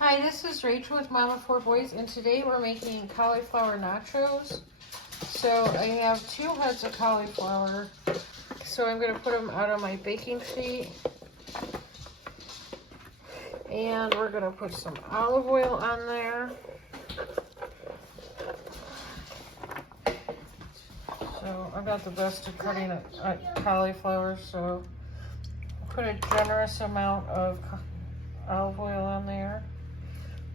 Hi, this is Rachel with Mom of Four Boys, and today we're making cauliflower nachos. So I have 2 heads of cauliflower, so I'm going to put them out on my baking sheet. And we're going to put some olive oil on there. So I'm not the best at cutting cauliflower, so put a generous amount of olive oil on there.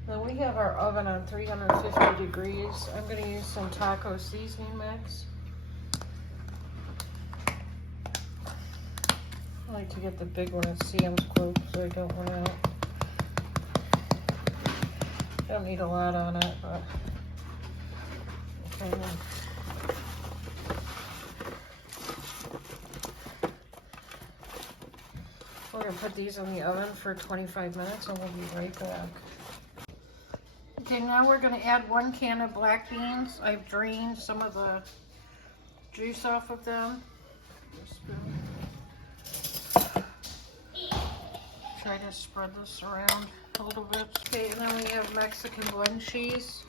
Then we have our oven on 350 degrees. I'm going to use some taco seasoning mix. I like to get the big one at Sam's Club so I don't run out. Don't need a lot on it, but okay. We're going to put these in the oven for 25 minutes and we'll be right back. Okay, now we're going to add 1 can of black beans. I've drained some of the juice off of them. Try to spread this around a little bit. Okay, and then we have Mexican blend cheese.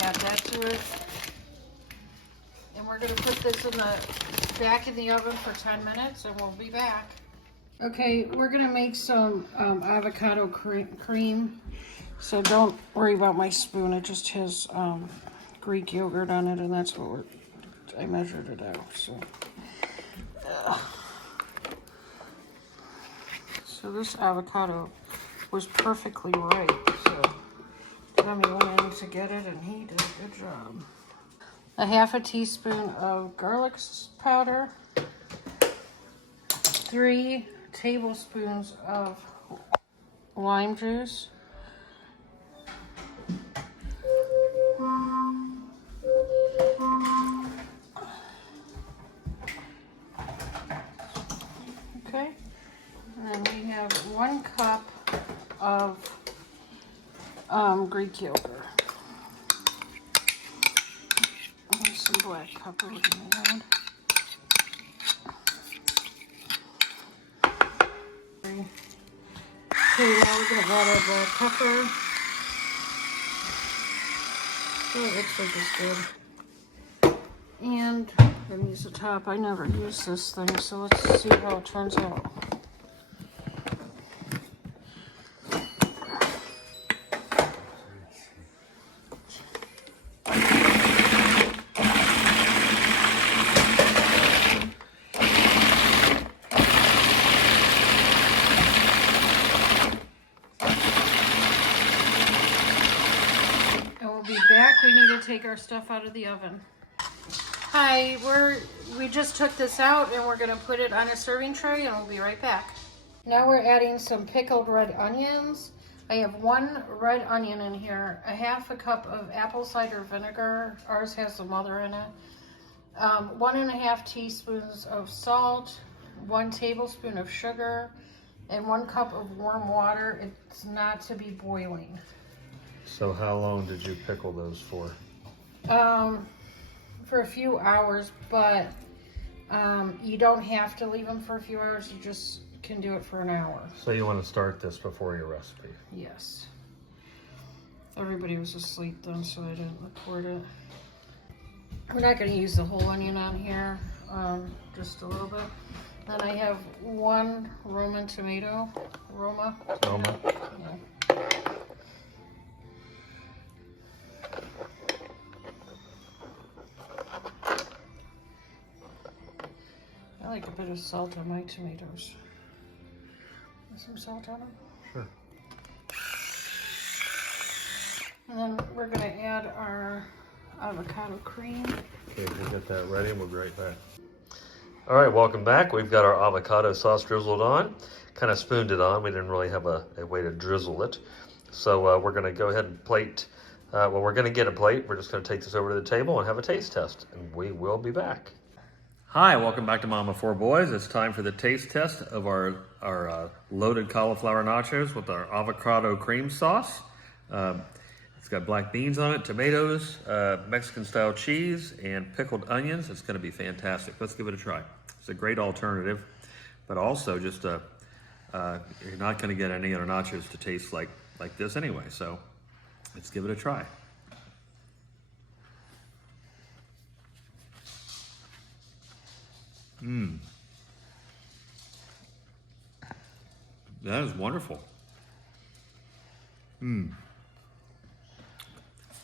Add that to it. And we're going to put this in the back in the oven for 10 minutes and we'll be back. Okay, we're going to make some avocado cream. So don't worry about my spoon. It just has Greek yogurt on it, and that's what I measured it out. So this avocado was perfectly ripe. So Tommy went in to get it, and he did a good job. A 1/2 teaspoon of garlic powder. 3 tablespoons of lime juice. Okay, and then we have 1 cup of Greek yogurt. And some black pepper we can add. Okay, now we're going to add our black pepper. Oh, it looks like it's good. And I'm going to use the top. I never use this thing, so let's see how it turns out. Be back. We need to take our stuff out of the oven. Hi, we just took this out and we're going to put it on a serving tray and we'll be right back. Now we're adding some pickled red onions. I have 1 red onion in here, a 1/2 cup of apple cider vinegar. Ours has the mother in it. 1 1/2 teaspoons of salt, 1 tablespoon of sugar, and 1 cup of warm water. It's not to be boiling. So how long did you pickle those for? For a few hours, but you don't have to leave them for a few hours. You just can do it for an hour. So you want to start this before your recipe? Yes. Everybody was asleep then, so I didn't record it. We're not going to use the whole onion on here, just a little bit. Then I have 1 Roma tomato. Roma? Yeah. I like a bit of salt on my tomatoes. Want some salt on them? Sure. And then we're going to add our avocado cream. Okay, we'll get that ready and we'll be right back. All right, welcome back. We've got our avocado sauce drizzled on. Kind of spooned it on. We didn't really have a way to drizzle it. So we're going to go ahead and plate. We're going to get a plate. We're just going to take this over to the table and have a taste test. And we will be back. Hi, welcome back to Mom of Four Boys. It's time for the taste test of our loaded cauliflower nachos with our avocado cream sauce. It's got black beans on it, tomatoes, Mexican style cheese, and pickled onions. It's gonna be fantastic. Let's give it a try. It's a great alternative, but also just you're not going to get any other nachos to taste like this anyway. So let's give it a try. That is wonderful.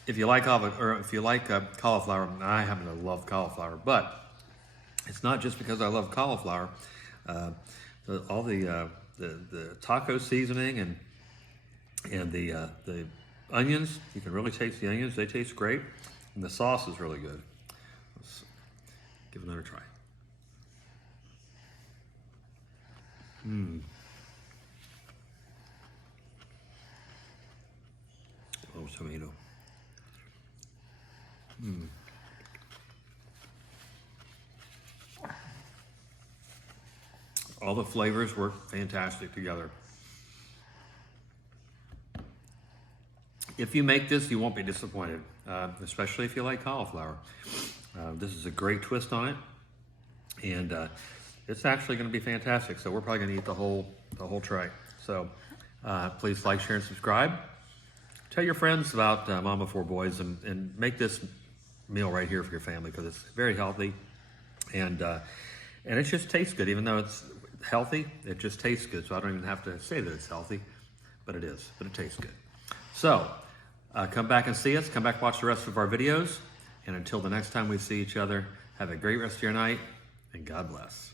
If you like cauliflower, I happen to love cauliflower, but it's not just because I love cauliflower. All the taco seasoning and the onions, you can really taste the onions. They taste great, and the sauce is really good. Let's give it another try. Oh, tomato. All the flavors work fantastic together. If you make this, you won't be disappointed, especially if you like cauliflower. This is a great twist on it, and it's actually going to be fantastic. So we're probably going to eat the whole tray. So please like, share, and subscribe. Tell your friends about Mama 4 Boys, and make this meal right here for your family, because it's very healthy, and it just tastes good. Even though it's healthy, it just tastes good. So I don't even have to say that it's healthy, but it is. But it tastes good. So come back and see us. Come back, watch the rest of our videos, and until the next time we see each other, have a great rest of your night, and God bless.